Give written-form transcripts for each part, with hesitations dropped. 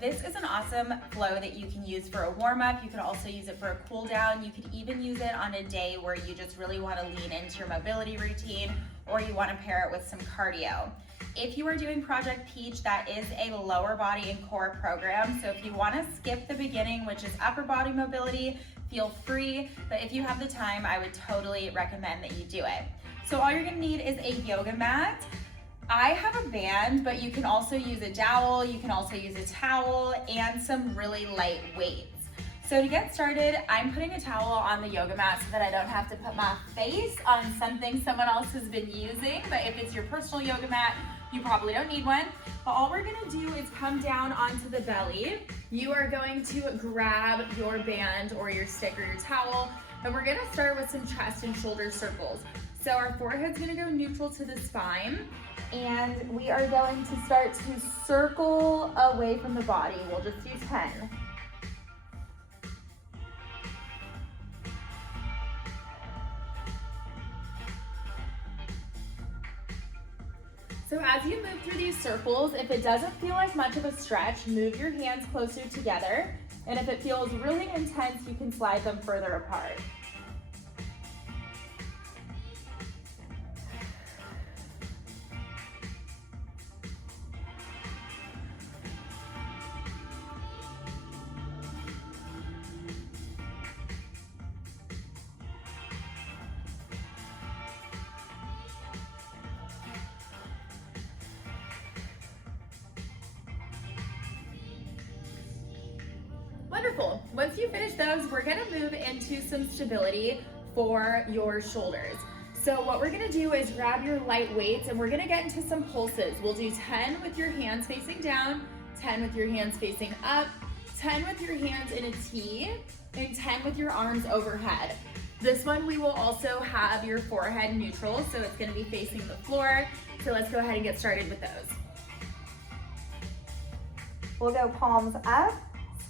this is an awesome flow that you can use for a warm-up. You could also use it for a cool down. You could even use it on a day where you just really want to lean into your mobility routine, or you want to pair it with some cardio. If you are doing Project Peach, that is a lower body and core program. So if you want to skip the beginning, which is upper body mobility, feel free. But if you have the time, I would totally recommend that you do it. So all you're gonna need is a yoga mat. I have a band, but you can also use a dowel, you can also use a towel, and some really light weights. So to get started, I'm putting a towel on the yoga mat so that I don't have to put my face on something someone else has been using. But if it's your personal yoga mat, you probably don't need one. But all we're gonna do is come down onto the belly. You are going to grab your band or your stick or your towel, and we're gonna start with some chest and shoulder circles. So our forehead's gonna go neutral to the spine, and we are going to start to circle away from the body. We'll just do 10. So as you move through these circles, if it doesn't feel like much of a stretch, move your hands closer together. And if it feels really intense, you can slide them further apart. Wonderful. Once you finish those, we're gonna move into some stability for your shoulders. So what we're gonna do is grab your light weights and we're gonna get into some pulses. We'll do 10 with your hands facing down, 10 with your hands facing up, 10 with your hands in a T, and 10 with your arms overhead. This one we will also have your forehead neutral, so it's gonna be facing the floor. So let's go ahead and get started with those. We'll go palms up.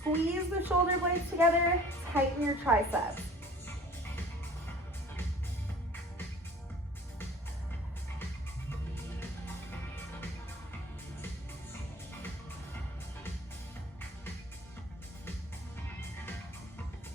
Squeeze the shoulder blades together, tighten your triceps.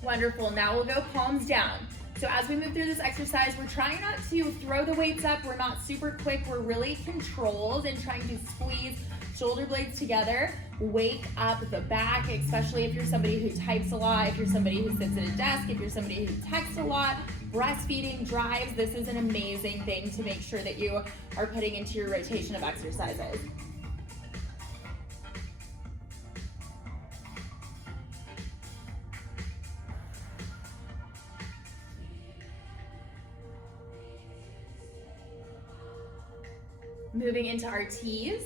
Wonderful, now we'll go palms down. So as we move through this exercise, we're trying not to throw the weights up, we're not super quick, we're really controlled and trying to squeeze shoulder blades together, wake up the back, especially if you're somebody who types a lot, if you're somebody who sits at a desk, if you're somebody who texts a lot, breastfeeding, drives, this is an amazing thing to make sure that you are putting into your rotation of exercises. Moving into our T's.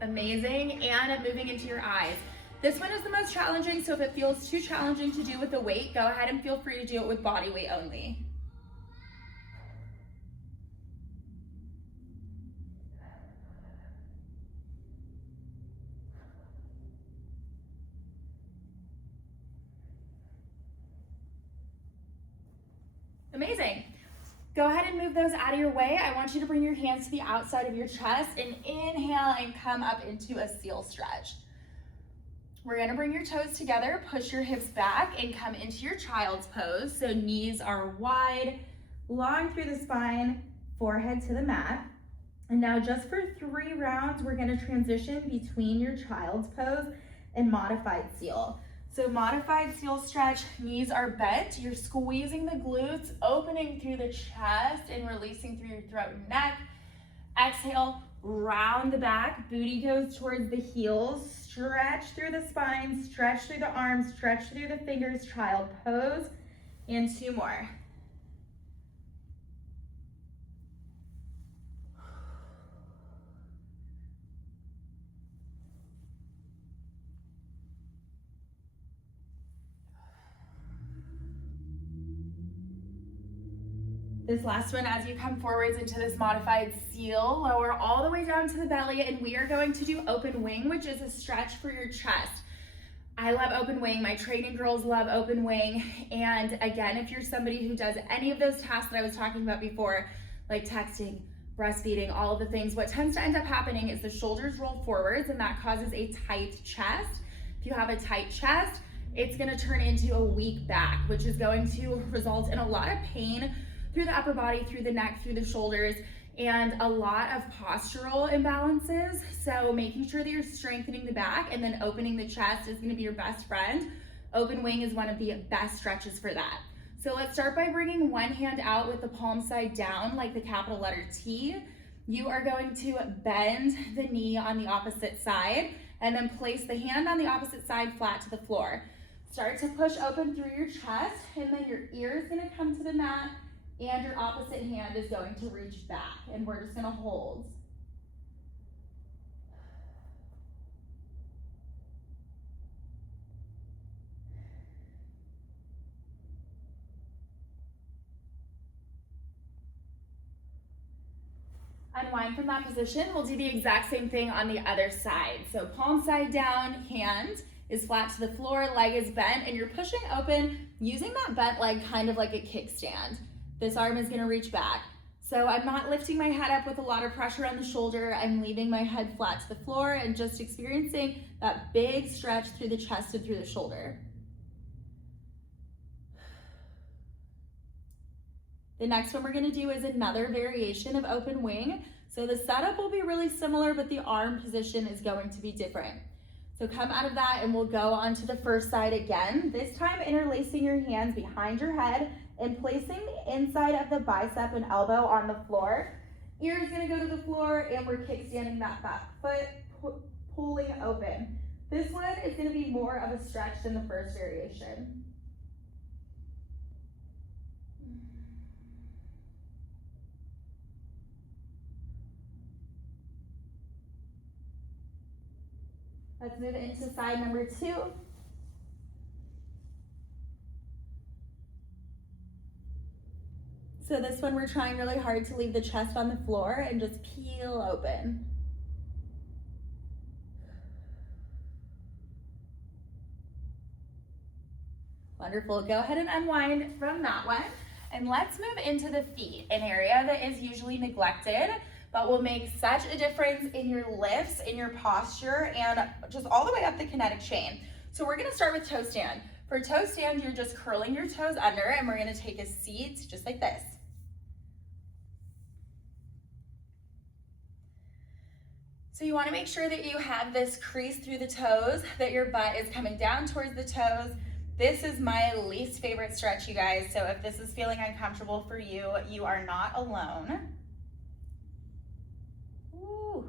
Amazing, and moving into your eyes. This one is the most challenging, so if it feels too challenging to do with the weight, go ahead and feel free to do it with body weight only. Amazing. Go ahead and move those out of your way. I want you to bring your hands to the outside of your chest and inhale and come up into a seal stretch. We're gonna bring your toes together, push your hips back and come into your child's pose. So knees are wide, long through the spine, forehead to the mat. And now just for 3 rounds, we're gonna transition between your child's pose and modified seal. So modified seal stretch, knees are bent, you're squeezing the glutes, opening through the chest and releasing through your throat and neck. Exhale, round the back, booty goes towards the heels, stretch through the spine, stretch through the arms, stretch through the fingers, child pose, and 2 more. This last one, as you come forwards into this modified seal, lower all the way down to the belly, and we are going to do open wing, which is a stretch for your chest. I love open wing. My training girls love open wing. And again, if you're somebody who does any of those tasks that I was talking about before, like texting, breastfeeding, all of the things, what tends to end up happening is the shoulders roll forwards, and that causes a tight chest. If you have a tight chest, it's gonna turn into a weak back, which is going to result in a lot of pain through the upper body, through the neck, through the shoulders, and a lot of postural imbalances. So making sure that you're strengthening the back and then opening the chest is gonna be your best friend. Open wing is one of the best stretches for that. So let's start by bringing one hand out with the palm side down like the capital letter T. You are going to bend the knee on the opposite side and then place the hand on the opposite side flat to the floor. Start to push open through your chest, and then your ear is gonna come to the mat and your opposite hand is going to reach back, and we're just gonna hold. Unwind from that position. We'll do the exact same thing on the other side. So palm side down, hand is flat to the floor, leg is bent, and you're pushing open using that bent leg kind of like a kickstand. This arm is gonna reach back. So I'm not lifting my head up with a lot of pressure on the shoulder. I'm leaving my head flat to the floor and just experiencing that big stretch through the chest and through the shoulder. The next one we're gonna do is another variation of open wing. So the setup will be really similar, but the arm position is going to be different. So come out of that and we'll go onto the first side again. This time interlacing your hands behind your head and placing the inside of the bicep and elbow on the floor. Ear is gonna go to the floor, and we're kickstanding that back foot, pulling open. This one is gonna be more of a stretch than the first variation. Let's move into side number 2. So this one we're trying really hard to leave the chest on the floor and just peel open. Wonderful, go ahead and unwind from that one. And let's move into the feet, an area that is usually neglected, but will make such a difference in your lifts, in your posture, and just all the way up the kinetic chain. So we're gonna start with toe stand. For toe stand, you're just curling your toes under, and we're gonna take a seat just like this. So you wanna make sure that you have this crease through the toes, that your butt is coming down towards the toes. This is my least favorite stretch, you guys. So if this is feeling uncomfortable for you, you are not alone. Ooh.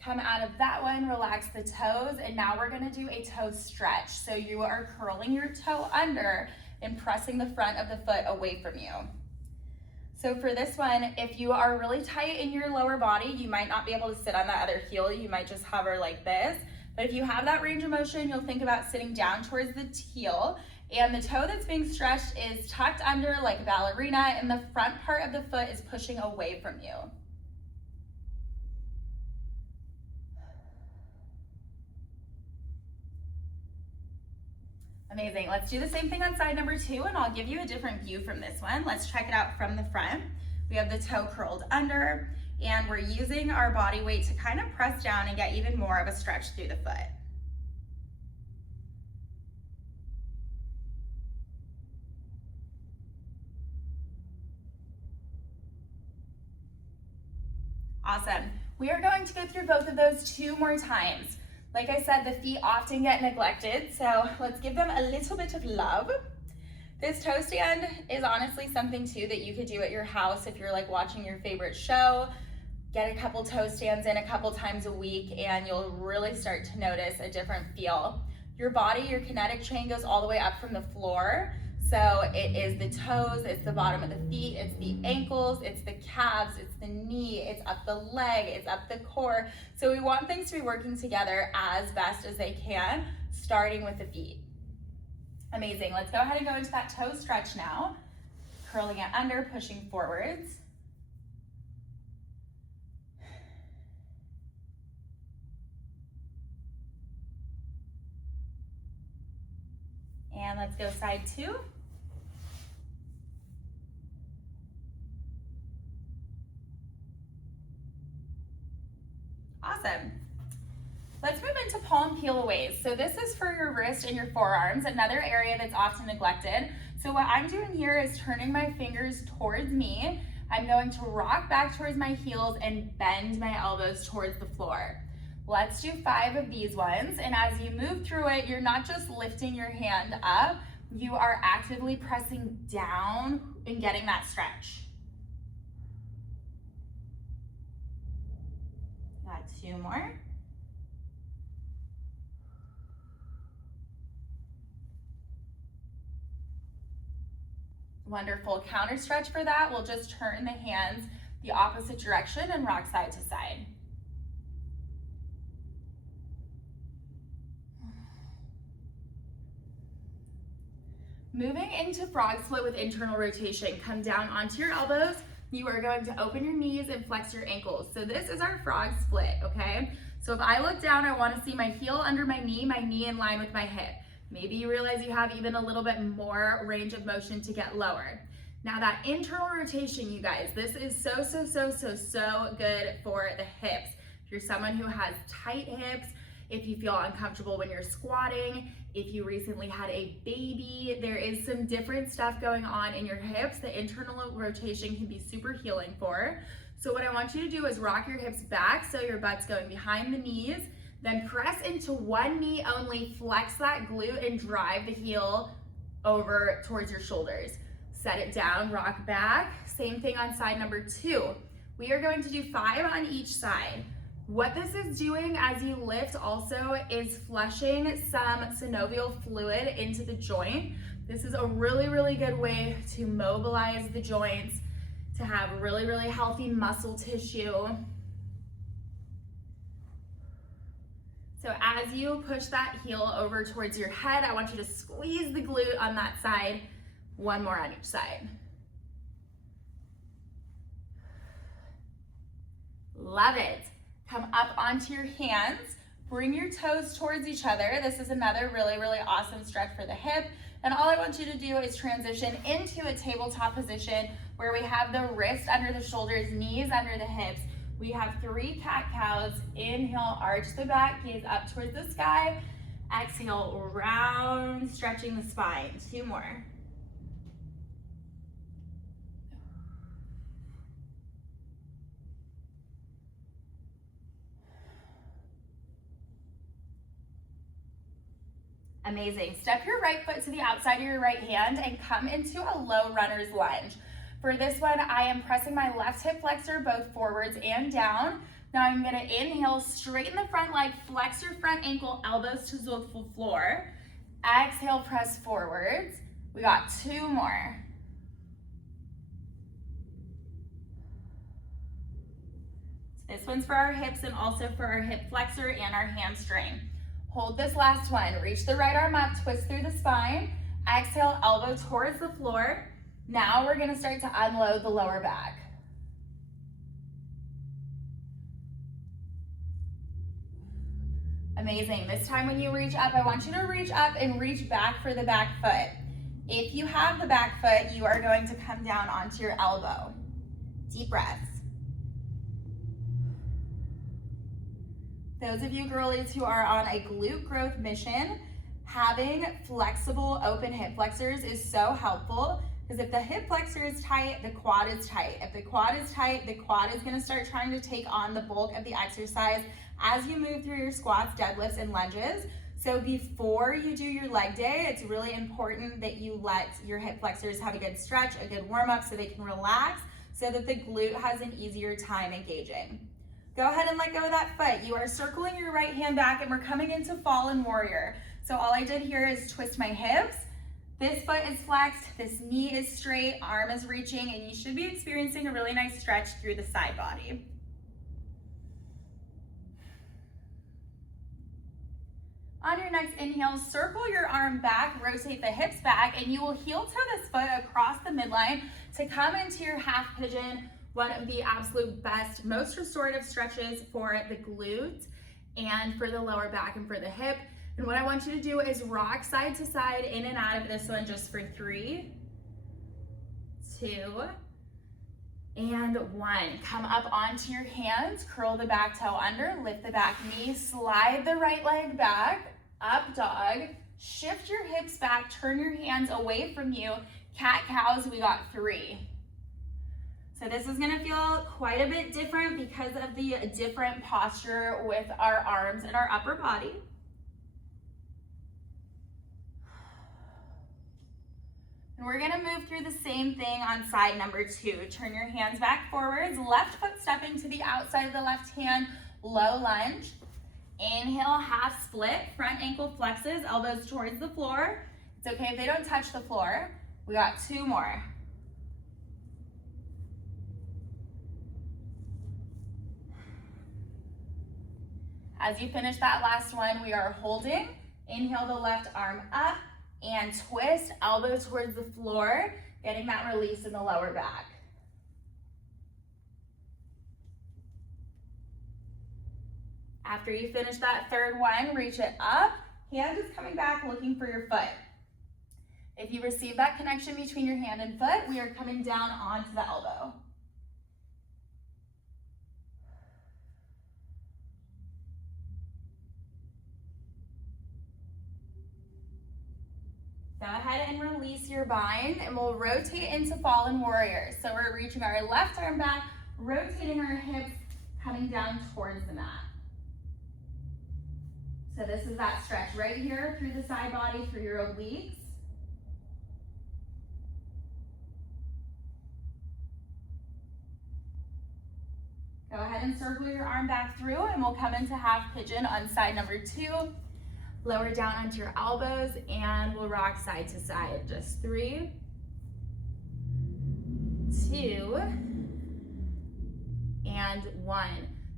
Come out of that one, relax the toes, and now we're gonna do a toe stretch. So you are curling your toe under and pressing the front of the foot away from you. So for this one, if you are really tight in your lower body, you might not be able to sit on that other heel. You might just hover like this. But if you have that range of motion, you'll think about sitting down towards the heel, and the toe that's being stretched is tucked under like a ballerina, and the front part of the foot is pushing away from you. Amazing. Let's do the same thing on side number 2, and I'll give you a different view from this one. Let's check it out from the front. We have the toe curled under, and we're using our body weight to kind of press down and get even more of a stretch through the foot. Awesome. We are going to go through both of those 2 more times. Like I said, the feet often get neglected, so let's give them a little bit of love. This toe stand is honestly something too that you could do at your house if you're like watching your favorite show. Get a couple toe stands in a couple times a week, and you'll really start to notice a different feel. Your body, your kinetic chain goes all the way up from the floor. So it is the toes, it's the bottom of the feet, it's the ankles, it's the calves, it's the knee, it's up the leg, it's up the core. So we want things to be working together as best as they can, starting with the feet. Amazing. Let's go ahead and go into that toe stretch now. Curling it under, pushing forwards. And let's go side two. Awesome. Let's move into palm peel-aways. So this is for your wrist and your forearms, another area that's often neglected. So what I'm doing here is turning my fingers towards me. I'm going to rock back towards my heels and bend my elbows towards the floor. Let's do 5 of these ones. And as you move through it, you're not just lifting your hand up, you are actively pressing down and getting that stretch. Got 2 more. Wonderful. Counter stretch for that. We'll just turn the hands the opposite direction and rock side to side. Moving into frog split with internal rotation. Come down onto your elbows. You are going to open your knees and flex your ankles. So this is our frog split, okay? So if I look down, I want to see my heel under my knee in line with my hip. Maybe you realize you have even a little bit more range of motion to get lower. Now that internal rotation, you guys, this is so good for the hips. If you're someone who has tight hips, if you feel uncomfortable when you're squatting, if you recently had a baby, there is some different stuff going on in your hips. The internal rotation can be super healing for. So what I want you to do is rock your hips back so your butt's going behind the knees, then press into one knee only, flex that glute and drive the heel over towards your shoulders. Set it down, rock back. Same thing on side number 2. We are going to do 5 on each side. What this is doing as you lift also is flushing some synovial fluid into the joint. This is a really good way to mobilize the joints, to have really healthy muscle tissue. So as you push that heel over towards your head, I want you to squeeze the glute on that side. 1 more on each side. Love it. Come up onto your hands, bring your toes towards each other. This is another really awesome stretch for the hip. And all I want you to do is transition into a tabletop position where we have the wrist under the shoulders, knees under the hips. We have 3 cat-cows. Inhale, arch the back, gaze up towards the sky. Exhale, round, stretching the spine. 2 more. Amazing. Step your right foot to the outside of your right hand and come into a low runner's lunge. For this one, I am pressing my left hip flexor both forwards and down. Now I'm gonna inhale, straighten the front leg, flex your front ankle, elbows to the floor. Exhale, press forwards. We got 2 more. This one's for our hips and also for our hip flexor and our hamstring. Hold this last one. Reach the right arm up, twist through the spine. Exhale, elbow towards the floor. Now we're gonna start to unload the lower back. Amazing. This time when you reach up, I want you to reach up and reach back for the back foot. If you have the back foot, you are going to come down onto your elbow. Deep breaths. Those of you girlies who are on a glute growth mission, having flexible open hip flexors is so helpful, because if the hip flexor is tight, the quad is tight. If the quad is tight, the quad is gonna start trying to take on the bulk of the exercise as you move through your squats, deadlifts, and lunges. So before you do your leg day, it's really important that you let your hip flexors have a good stretch, a good warm up so they can relax, so that the glute has an easier time engaging. Go ahead and let go of that foot. You are circling your right hand back and we're coming into fallen warrior. So all I did here is twist my hips, This foot is flexed, this knee is straight, arm is reaching, and you should be experiencing a really nice stretch through the side body. On your next inhale, circle your arm back, rotate the hips back, and you will heel toe this foot across the midline to come into your half pigeon, one of the absolute best, most restorative stretches for the glutes and for the lower back and for the hip. And what I want you to do is rock side to side, in and out of this one just for 3, 2, and 1. Come up onto your hands, curl the back toe under, lift the back knee, slide the right leg back, up dog, shift your hips back, turn your hands away from you, cat-cows, we got 3. So this is gonna feel quite a bit different because of the different posture with our arms and our upper body. And we're gonna move through the same thing on side number 2. Turn your hands back forwards, left foot stepping to the outside of the left hand, low lunge. Inhale, half split, front ankle flexes, elbows towards the floor. It's okay if they don't touch the floor. We got 2 more. As you finish that last one, we are holding. Inhale the left arm up and twist, elbow towards the floor, getting that release in the lower back. After you finish that third one, reach it up, hand is coming back, looking for your foot. If you receive that connection between your hand and foot, we are coming down onto the elbow. Go ahead and release your bind, and we'll rotate into Fallen Warrior. So we're reaching our left arm back, rotating our hips, coming down towards the mat. So this is that stretch right here through the side body, through your obliques. Go ahead and circle your arm back through, and we'll come into half pigeon on side number 2. Lower down onto your elbows, and we'll rock side to side. Just 3, 2, and 1.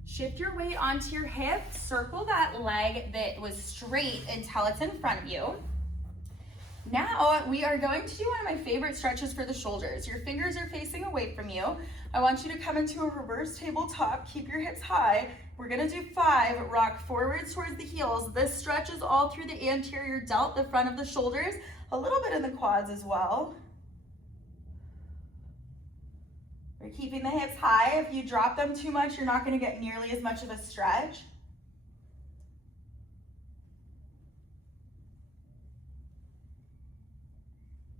Shift your weight onto your hip, circle that leg that was straight until it's in front of you. Now we are going to do one of my favorite stretches for the shoulders. Your fingers are facing away from you. I want you to come into a reverse tabletop, keep your hips high. We're gonna do 5, rock forwards towards the heels. This stretches all through the anterior delt, the front of the shoulders, a little bit in the quads as well. We're keeping the hips high. If you drop them too much, you're not gonna get nearly as much of a stretch.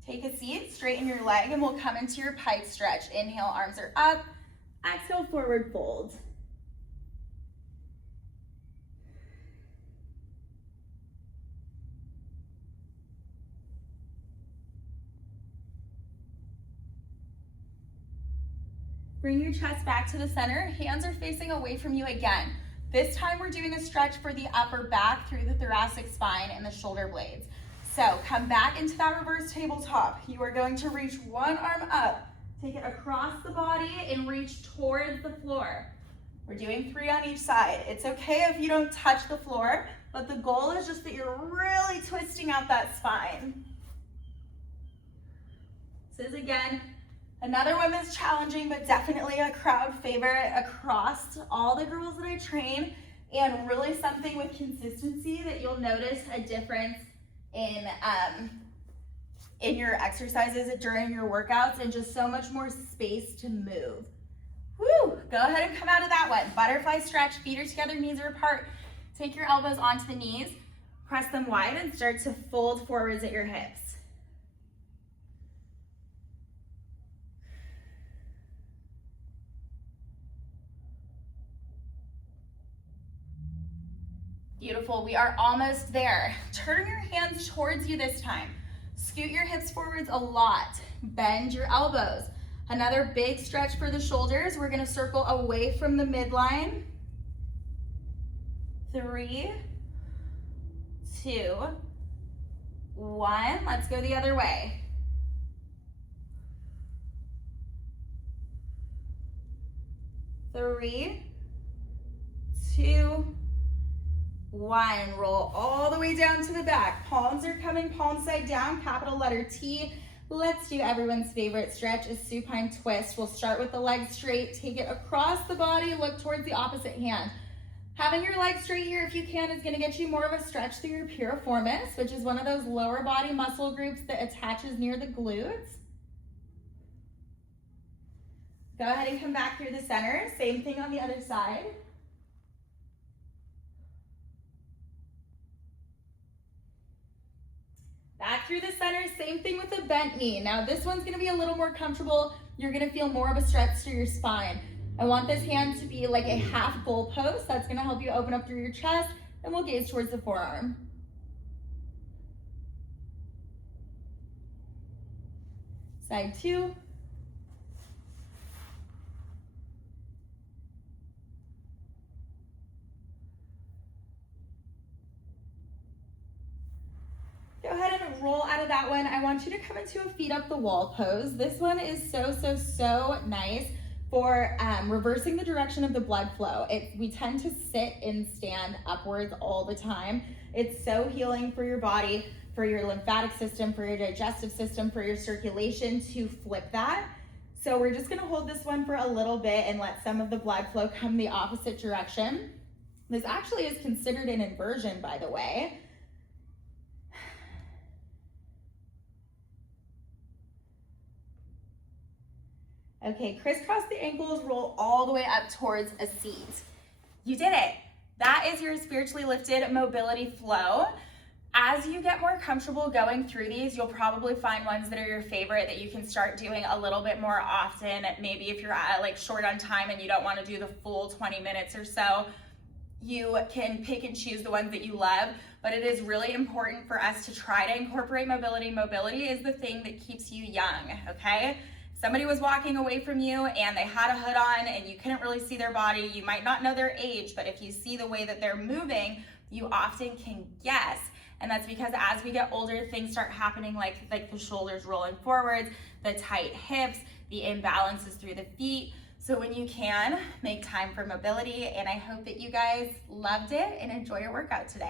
Take a seat, straighten your leg, and we'll come into your pike stretch. Inhale, arms are up. Exhale, forward fold. Bring your chest back to the center. Hands are facing away from you again. This time we're doing a stretch for the upper back through the thoracic spine and the shoulder blades. So come back into that reverse tabletop. You are going to reach one arm up, take it across the body and reach towards the floor. We're doing 3 on each side. It's okay if you don't touch the floor, but the goal is just that you're really twisting out that spine. This is again, another one that's challenging, but definitely a crowd favorite across all the girls that I train, and really something with consistency that you'll notice a difference in your exercises during your workouts, and just so much more space to move. Woo! Go ahead and come out of that one. Butterfly stretch, feet are together, knees are apart. Take your elbows onto the knees, press them wide, and start to fold forwards at your hips. Beautiful, we are almost there. Turn your hands towards you this time. Scoot your hips forwards a lot. Bend your elbows. Another big stretch for the shoulders. We're gonna circle away from the midline. 3, 2, 1. Let's go the other way. 3, 2, 1. Roll all the way down to the back. Palms are coming palm side down, capital letter T. Let's do everyone's favorite stretch, a supine twist. We'll start with the legs straight, take it across the body, look towards the opposite hand. Having your legs straight here, if you can, is gonna get you more of a stretch through your piriformis, which is one of those lower body muscle groups that attaches near the glutes. Go ahead and come back through the center. Same thing on the other side. Back through the center, same thing with the bent knee. Now this one's gonna be a little more comfortable. You're gonna feel more of a stretch through your spine. I want this hand to be like a half goalpost. That's gonna help you open up through your chest, and we'll gaze towards the forearm. Side 2. Go ahead and roll out of that one. I want you to come into a feet up the wall pose. This one is so nice for reversing the direction of the blood flow. We tend to sit and stand upwards all the time. It's so healing for your body, for your lymphatic system, for your digestive system, for your circulation to flip that. So we're just gonna hold this one for a little bit and let some of the blood flow come the opposite direction. This actually is considered an inversion, by the way. Okay, crisscross the ankles, roll all the way up towards a seat. You did it. That is your spiritually lifted mobility flow. As you get more comfortable going through these, you'll probably find ones that are your favorite that you can start doing a little bit more often. Maybe if you're like short on time and you don't want to do the full 20 minutes or so, you can pick and choose the ones that you love, but it is really important for us to try to incorporate mobility. Mobility is the thing that keeps you young, okay? Somebody was walking away from you and they had a hood on and you couldn't really see their body. You might not know their age, but if you see the way that they're moving, you often can guess. And that's because as we get older, things start happening like the shoulders rolling forwards, the tight hips, the imbalances through the feet. So when you can, make time for mobility. And I hope that you guys loved it and enjoy your workout today.